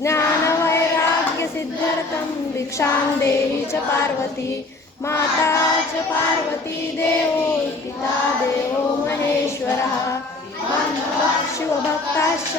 ज्ञानवैराग्यसिद्ध्यर्थं भिक्षां देहि च पार्वती माता च पार्वती देवो पिता देवो महेश्वरः शिवभक्ताश्च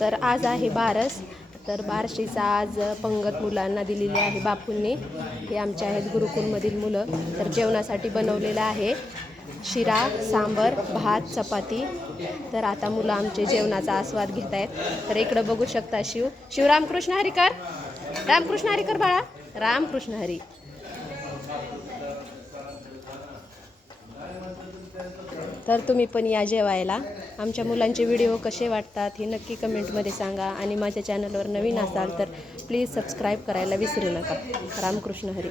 तर आज आहे बारस. तर बारशीचा आज पंगत मुलांना दिलेली आहे बापूंनी. हे आमचे आहेत गुरुकुलमधील मुलं. तर जेवणासाठी बनवलेलं आहे शिरा, सांबर, भात, चपाती. तर आता मुलं आमचे जेवणाचा आस्वाद घेत आहेत. तर इकडं बघू शकता शिव रामकृष्ण हरी कर, रामकृष्ण हरी कर बाळा, रामकृष्ण हरी. तर तुम्ही पण या जेवायला. आमच्या मुलांचे व्हिडिओ कसे वाटतात हे नक्की कमेंटमध्ये सांगा. आणि माझ्या चॅनलवर नवीन असाल तर प्लीज सबस्क्राईब करायला विसरू नका. रामकृष्ण हरी.